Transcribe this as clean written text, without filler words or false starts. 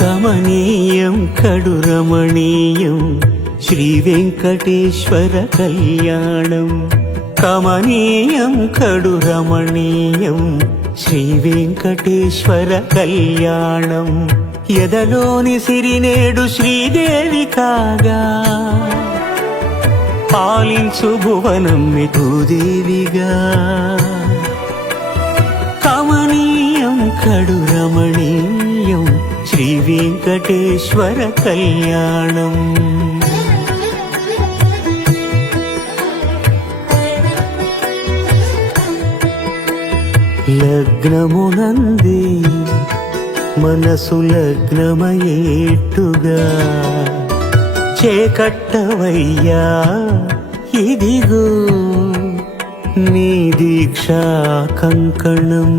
కమనీయం కడు రమణీయం శ్రీ వెంకటేశ్వర కళ్యాణం. కమనీయం కడు రమణీయం శ్రీ వెంకటేశ్వర కళ్యాణం. ఎదలోని సిరినేడు శ్రీదేవి కాగా పాలించు భువనం భూదేవిగా. కమనీయం కడు రమణీయం శ్రీ వెంకటేశ్వర కళ్యాణం. లగ్నమునందే మనసు లగ్నమయేట్టుగా చేకట్టవయ్యా ఇదిగో నీ దీక్షా కంకణం.